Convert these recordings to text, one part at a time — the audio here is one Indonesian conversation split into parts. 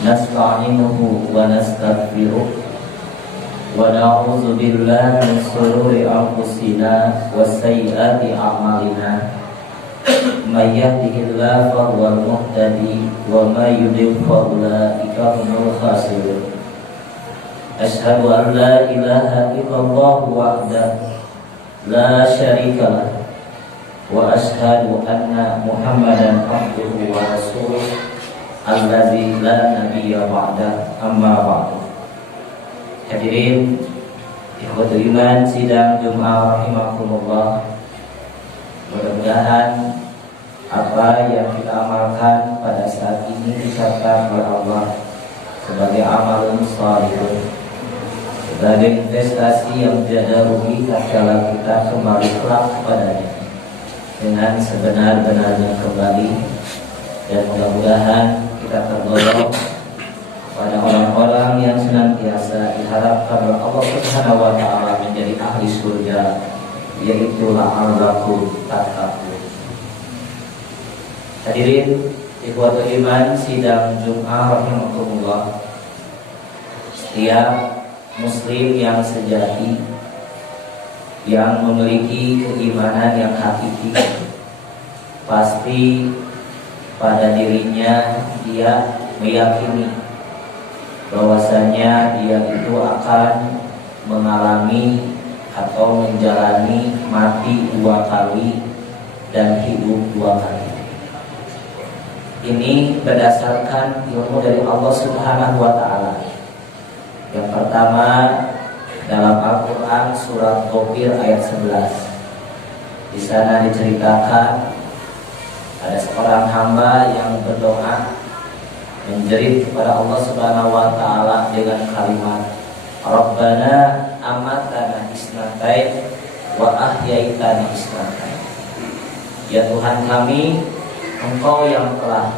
nasta'inuhu wa nastaghfiruh wa na'udzu billahi min shururi anfusina wa sayyiati a'malina may yahdihillahu fahuwal muhtadi wa may yudlil fa ulaika humul khasirun. Asyhadu an la ilaha illallah wahdahu la syarika lah wa asyhadu anna Muhammadan abduhu wa rasuluh allazi la nabiyya ba'da, amma ba'du. Hadirin ikhwatul iman sidang Jumat rahimakumullah, mudah-mudahan apa yang kita amalkan pada saat ini dicatat oleh Allah sebagai amalun shalihun, sebagai investasi yang tidak rugi tatkala kita kembali kelak kepadanya dengan sebenar-benarnya kembali, dan mudah-mudahan kita tergolong pada orang-orang yang senantiasa diharapkan oleh Allah Subhanahu wa taala menjadi ahli surga, yaitu la'allakum tattaqun. Hadirin ikhwatul iman sidang Jumat rahimakumullah, setiap muslim yang sejati, yang memiliki keimanan yang hakiki, pasti pada dirinya dia meyakini bahwasanya dia itu akan mengalami atau menjalani mati 2 kali dan hidup 2 kali. Ini berdasarkan ilmu dari Allah Subhanahu wa taala. Yang pertama dalam Al-Qur'an surat Ghafir ayat 11. Di sana diceritakan ada seorang hamba yang berdoa menjerit kepada Allah Subhanahu wa taala dengan kalimat Rabbana amatana isnatain wa ahyaitana isnatain. Ya Tuhan kami, Engkau yang telah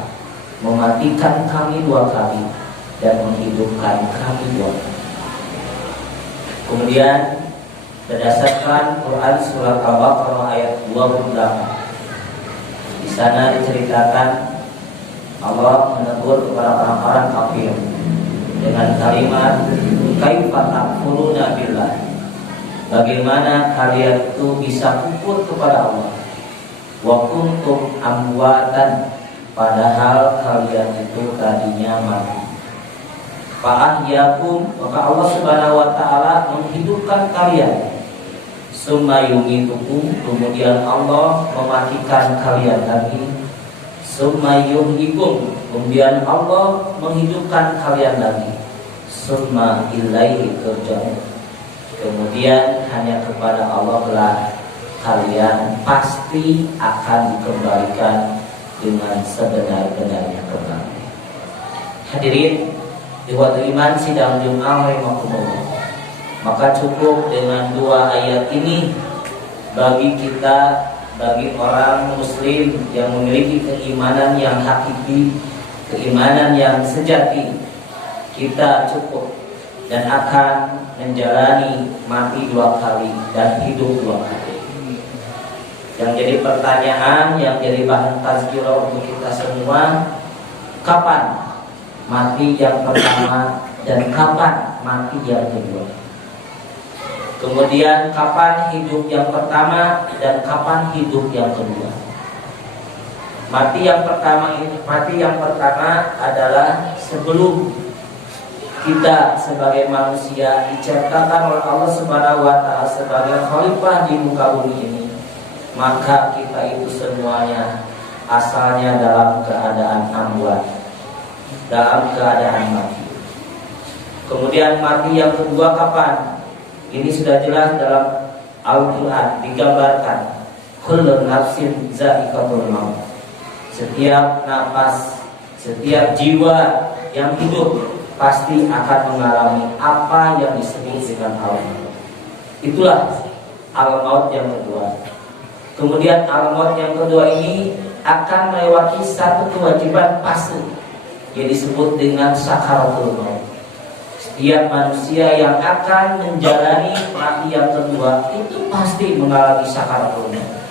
mematikan kami 2 kali dan menghidupkan kami 2 kali. Kemudian berdasarkan Quran surat Al-Baqarah ayat 28, di sana diceritakan Allah menegur kepada orang-orang kafir dengan kalimat kaifa takfuruna billah. Bagaimana kalian itu bisa kufur kepada Allah? Wa kuntum amwatan, padahal kalian itu tadinya mati. Fa'ahyakum, maka Allah Subhanahu wa taala menghidupkan kalian. Summa yumitukum, kemudian Allah mematikan kalian lagi. Summa yuhyikum, kemudian Allah menghidupkan kalian lagi. Summa ilaihi turja'un, kemudian hanya kepada Allah lah kalian pasti akan dikembalikan dengan sebenar-benarnya kembali. Hadirin ikhwatul iman sidang Jumat rahimakumullah, maka cukup dengan 2 ayat ini bagi kita, bagi orang muslim yang memiliki keimanan yang hakiki, keimanan yang sejati, kita cukup dan akan menjalani mati 2 kali dan hidup 2 kali. Yang jadi pertanyaan, yang jadi bahan tazkirah untuk kita semua, kapan mati yang pertama dan kapan mati yang kedua? Kemudian kapan hidup yang pertama dan kapan hidup yang kedua? Mati yang pertama adalah sebelum kita sebagai manusia diciptakan oleh Allah Subhanahu wa taala sebagai khalifah di muka bumi ini, maka kita itu semuanya asalnya dalam keadaan amwat, dalam keadaan mati. Kemudian mati yang kedua kapan? Ini sudah jelas dalam Al-Quran digambarkan, kullu nafsin za'iqatul maut. Setiap napas, setiap jiwa yang hidup pasti akan mengalami apa yang disebut dengan al-maut. Itulah al-maut yang kedua. Kemudian al-maut yang kedua ini akan melewati satu kewajiban pasti yang disebut dengan sakaratul maut. Setiap manusia yang akan menjalani mati yang kedua itu pasti mengalami sakaratul maut.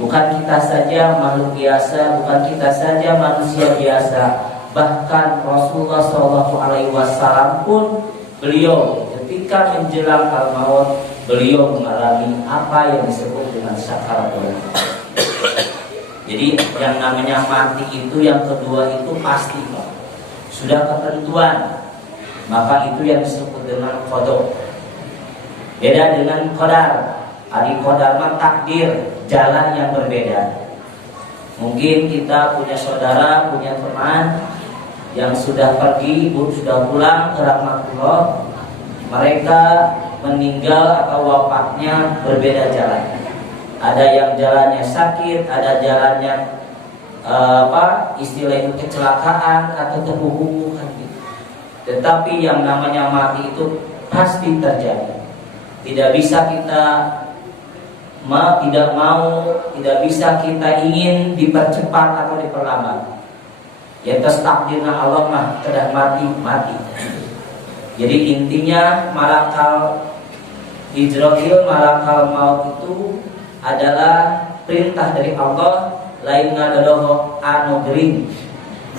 Bukan kita saja makhluk biasa, bukan kita saja manusia biasa, Bahkan Rasulullah SAW pun beliau ketika menjelang al-maut, beliau mengalami apa yang disebut dengan sakaratul maut. Jadi yang namanya mati itu yang kedua itu pasti, Pak. Sudah ketentuan. Maka itu yang disebut dengan qada. Beda dengan qadar. Ari qadar mah takdir, jalan yang berbeda. Mungkin kita punya saudara, punya teman yang sudah pergi, sudah pulang ke rahmatullah. Mereka meninggal atau wafatnya berbeda jalan. Ada yang jalannya sakit, ada jalannya istilah itu kecelakaan atau terhubungkan gitu. Tetapi yang namanya mati itu pasti terjadi. Tidak bisa kita tidak bisa kita ingin dipercepat atau diperlambat. Ya atas takdirna Allah mah kedah mati. Jadi intinya malakal Israil, malakal maut itu adalah perintah dari Allah, lain ngadodoho anu gering,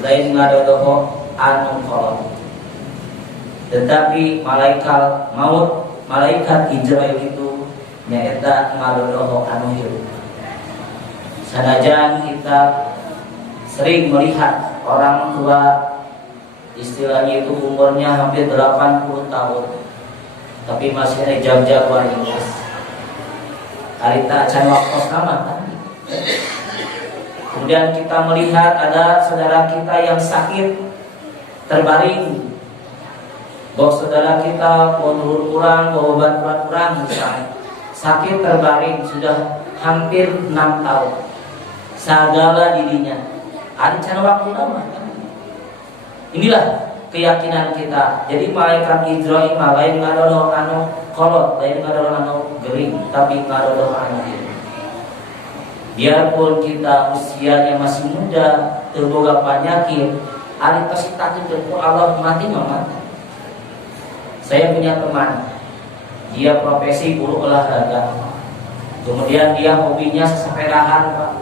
lain ngadodoho anu kolot. Tetapi malaikat Israil itu nyaeta ngadodoho anu hirup. Sanajan kita sering melihat orang tua, istilahnya itu umurnya hampir 80 tahun, tapi masih ada jam-jaman ikhlas. Harita acan waktu sama kan. Kemudian kita melihat ada saudara kita yang sakit terbaring, bahwa saudara kita bawa kurang, bawa obat kurang misalnya, sakit terbaring sudah hampir 6 tahun, segala dirinya ada cara waktu lama kan? Inilah keyakinan kita. Jadi malaikat Israil lain ngadodo anu kolot, lain ngadodo anu gering, tapi ngadodo anu hirup. Biarpun kita usianya masih muda, terboga penyakit, ari pasti takdir Allah mati mama. Saya punya teman, dia profesi guru olahraga. Kemudian dia hobinya sesepedahan, Pak.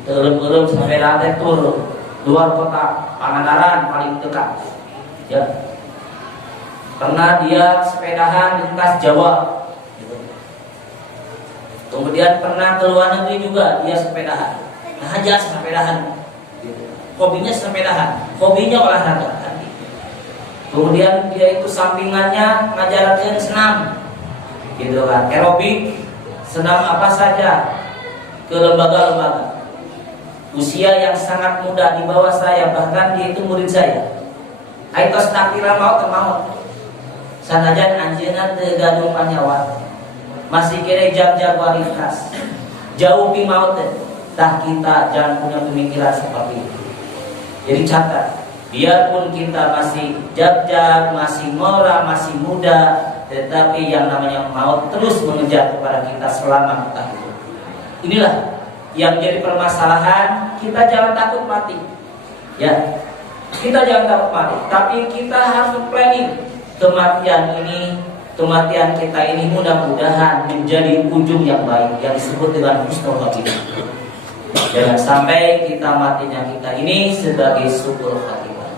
Terlem-lem sepeda tur luar kota Pangandaran paling dekat. Ya. Pernah dia sepedahan lintas Jawa. Gitu. Kemudian pernah ke luar negeri juga dia sepedahan. Nah aja sepedahan. Gitu. Hobinya sepedahan, hobinya olahraga. Kemudian dia itu sampingannya ngajarkan senam, gitu kan, aerobik, senam apa saja ke lembaga-lembaga. Usia yang sangat muda di bawah saya, bahkan dia itu murid saya. Aitos takdira mau. Sanajan anjeunna teu gaduh panyawa. Masih kere jam-jam kualitas. Jauh pi maut teh. Tah kita jangan punya pemikiran seperti itu. Jadi catat, biarpun kita masih jab-jab, masih mora, masih muda, tetapi yang namanya maut terus mengejar kepada kita selama kita hidup. Inilah yang jadi permasalahan. Kita jangan takut mati, ya. Kita jangan takut mati, tapi kita harus planning kematian ini. Kematian kita ini mudah-mudahan menjadi ujung yang baik, yang disebut dengan husnul khatimah. Jangan sampai kita matinya kita ini sebagai syukur khatimah.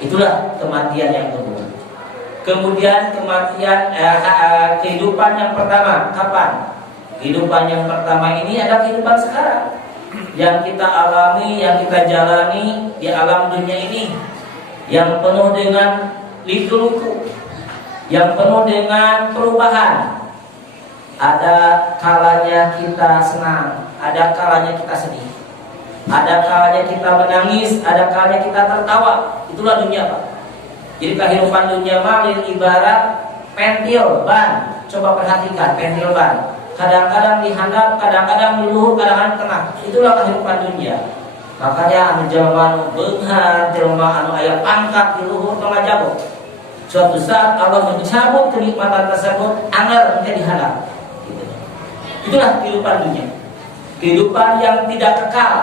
Itulah kematian yang kedua. Kemudian kematian kehidupan yang pertama kapan? Kehidupan yang pertama ini adalah kehidupan sekarang yang kita alami, yang kita jalani di alam dunia ini, yang penuh dengan liku-liku, yang penuh dengan perubahan. Ada kalanya kita senang, ada kalanya kita sedih, ada kalanya kita menangis, ada kalanya kita tertawa. Itulah dunia, Pak. Jadi kehidupan dunia malin ibarat pentil ban. Coba perhatikan pentil ban. Kadang-kadang dihandap, kadang-kadang di luhur, kadang-kadang di tengah. Itulah kehidupan dunia. Makanya anu jelema anu beunghar, jelema anu aya pangkat di luhur tengah jabok. Suatu saat Allah mencabut kenikmatan tersebut, anggar menjadi dihandap. Gitu. Itulah kehidupan dunia. Kehidupan yang tidak kekal,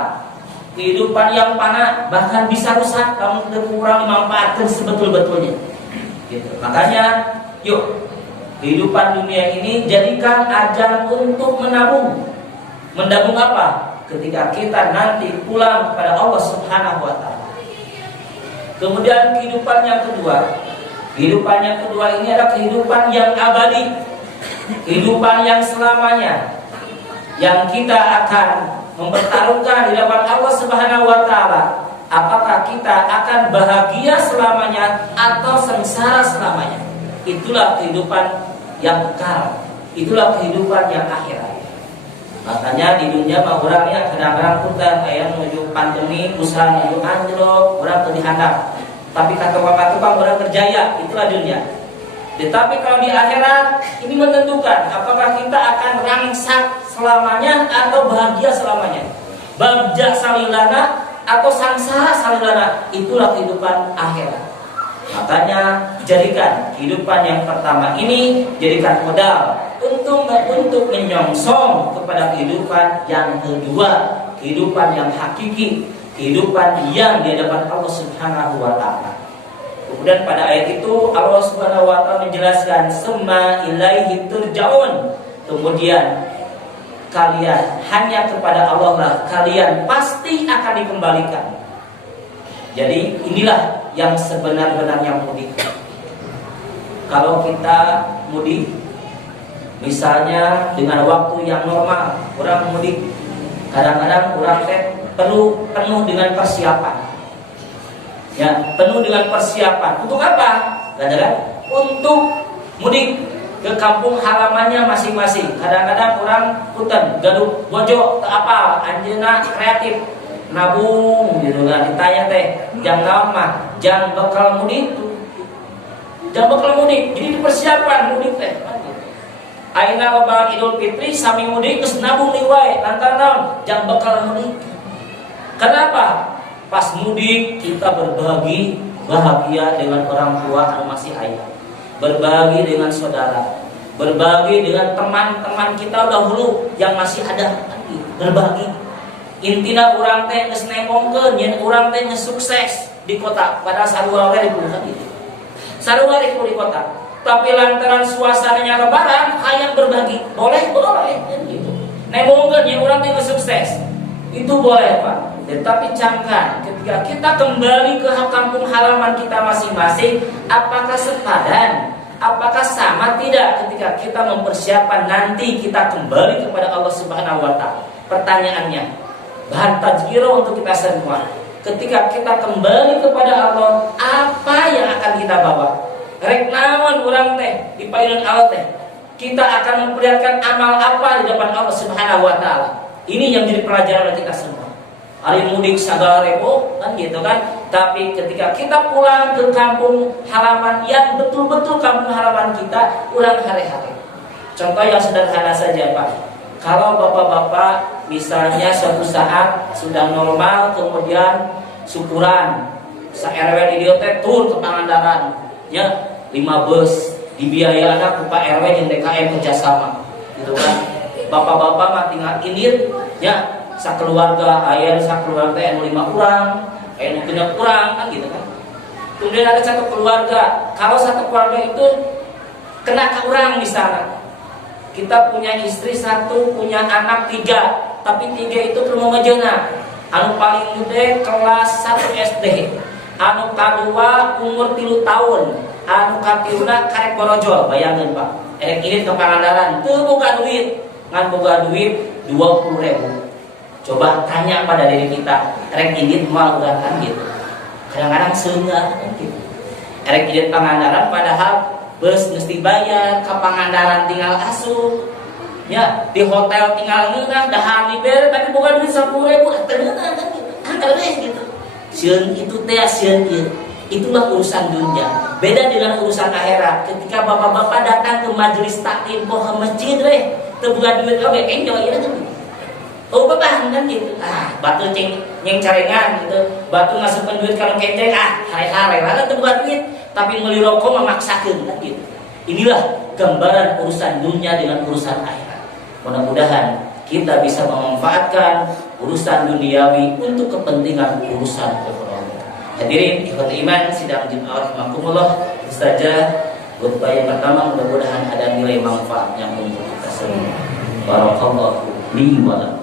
kehidupan yang fana, bahkan bisa rusak kalau kurang dimanfaatkan sebetul-betulnya. Gitu. Makanya, yuk. Kehidupan dunia ini jadikan ajang untuk menabung. Menabung apa? Ketika kita nanti pulang kepada Allah Subhanahu wa ta'ala. Kemudian kehidupan yang kedua. Kehidupan yang kedua ini adalah kehidupan yang abadi, kehidupan yang selamanya, yang kita akan mempertaruhkan di hadapan Allah Subhanahu wa taala. Apakah kita akan bahagia selamanya atau sengsara selamanya? Itulah kehidupan yang kekal. Itulah kehidupan yang akhirat. Makanya di dunia mah orang ya kadang-kadang punten aya menuju pandemi, usaha menuju anjlok, orang teu dihandap. Tapi kata tukang orang berjaya, itulah dunia. Tetapi kalau di akhirat ini menentukan apakah kita akan rangsak selamanya atau bahagia selamanya. Bagja salilana atau sangsara salilana, itulah kehidupan akhirat. Makanya jadikan kehidupan yang pertama ini jadikan modal untuk menyongsong kepada kehidupan yang kedua, kehidupan yang hakiki, kehidupan yang di hadapan Allah Subhanahu wa taala. Kemudian pada ayat itu Allah Subhanahu wa taala menjelaskan summa ilaihi turja'un. Kemudian kalian hanya kepada Allah lah kalian pasti akan dikembalikan. Jadi inilah yang sebenar-benarnya mudik. Kalau kita mudik, misalnya dengan waktu yang normal, orang mudik, kadang-kadang orang penuh dengan persiapan. Ya, penuh dengan persiapan. Untuk apa? Kadang-kadang untuk mudik ke kampung halamannya masing-masing. Kadang-kadang orang punten gaduh bojo teu apal, anjeunna kreatif nabung gitu kan, ditanya teh jang naon mah jang bekal mudik. Jang bekal mudik, jadi dipersiapkan mudik teh. Aina lebaran Idul Fitri sami mudik geus nabung deui wae lantaran naon? Jang bekal mudik. Kenapa? Pas mudik kita berbagi bahagia dengan orang tua yang masih aya. Berbagi dengan saudara, berbagi dengan teman-teman kita dahulu yang masih ada, berbagi. Intina urang teh geus nemongkeun yen urang teh sukses di kota, padahal sarua we di pulau gitu. Sarua di kota. Tapi lantaran suasananya lebaran, hayang berbagi. Boleh gitu. Nemongkeun yen urang teh sukses. Itu boleh, Pak. Tetapi camkan ketika kita kembali ke kampung halaman kita masing-masing, apakah sepadan? Apakah sama tidak ketika kita mempersiapkan nanti kita kembali kepada Allah Subhanahu wa taala? Pertanyaannya, bahan tajkiro untuk kita semua. Ketika kita kembali kepada Allah, apa yang akan kita bawa? Rek naon urang teh di paeunan Allah teh? Kita akan memperlihatkan amal apa di depan Allah Subhanahu wa taala? Ini yang jadi pelajaran kita semua. Hari mudik sagala rebo kan gitu kan. Tapi ketika kita pulang ke kampung halaman yang betul-betul kampung halaman kita, urang hare-hare. Contoh yang sederhana saja, Pak. Kalau bapak-bapak misalnya suatu saat sudah normal, kemudian syukuran sa-RW di dieu teh tur ke Pangandaran, ya 5 bus dibiayana ku Pak RW jeung DKM kerjasama, gitu kan. Bapak-bapak mah tinggal indit, ya sakeluarga aya sakeluarga anu 5 urang, anu 6 urang kan gitu kan. Kemudian ada satu keluarga, kalau satu keluarga itu kena ke urang di sana. Kita punya istri 1, punya anak 3, tapi 3 itu belum ngejena. Anu paling gede kelas 1 SD, anu kadua umur 3 tahun, anu katiuna karek borojol. Bayangin Pak, erek ini ke Pangandaran teu boga duit, ngan boga duit 20.000. Coba tanya pada diri kita, erek ini mau udah kan gitu. Kadang-kadang seunggah kan gitu. Erek ini Pangandaran padahal bus mesti bayar, ke Pangandaran tinggal asup, ya di hotel tinggal ngeunah, dahar dibayar, tapi bukan duit 10.000, ternyata kan gitu, aneh gitu. Sieun itu teh sieun ieu, itulah urusan dunia. Beda dengan urusan akhirat. Ketika bapak-bapak datang ke majelis taklim, ke masjid, teu boga duit oge, enjoy ya kan. Oh bapak kan gitu, batu nyeng carengan gitu, batu ngasupkeun duit kalau kenceng, hare-hare lah teu boga duit. Tapi beli rokok memaksakan kan gitu. Inilah gambaran urusan dunia dengan urusan akhirat. Mudah-mudahan kita bisa memanfaatkan urusan duniawi untuk kepentingan urusan ekonomi. Hadirin ikhwat iman sidang Jumat rahimakumullah, saja khutbah yang pertama mudah-mudahan ada nilai manfaat yang untuk kita semua. Barakallahu li wa lakum.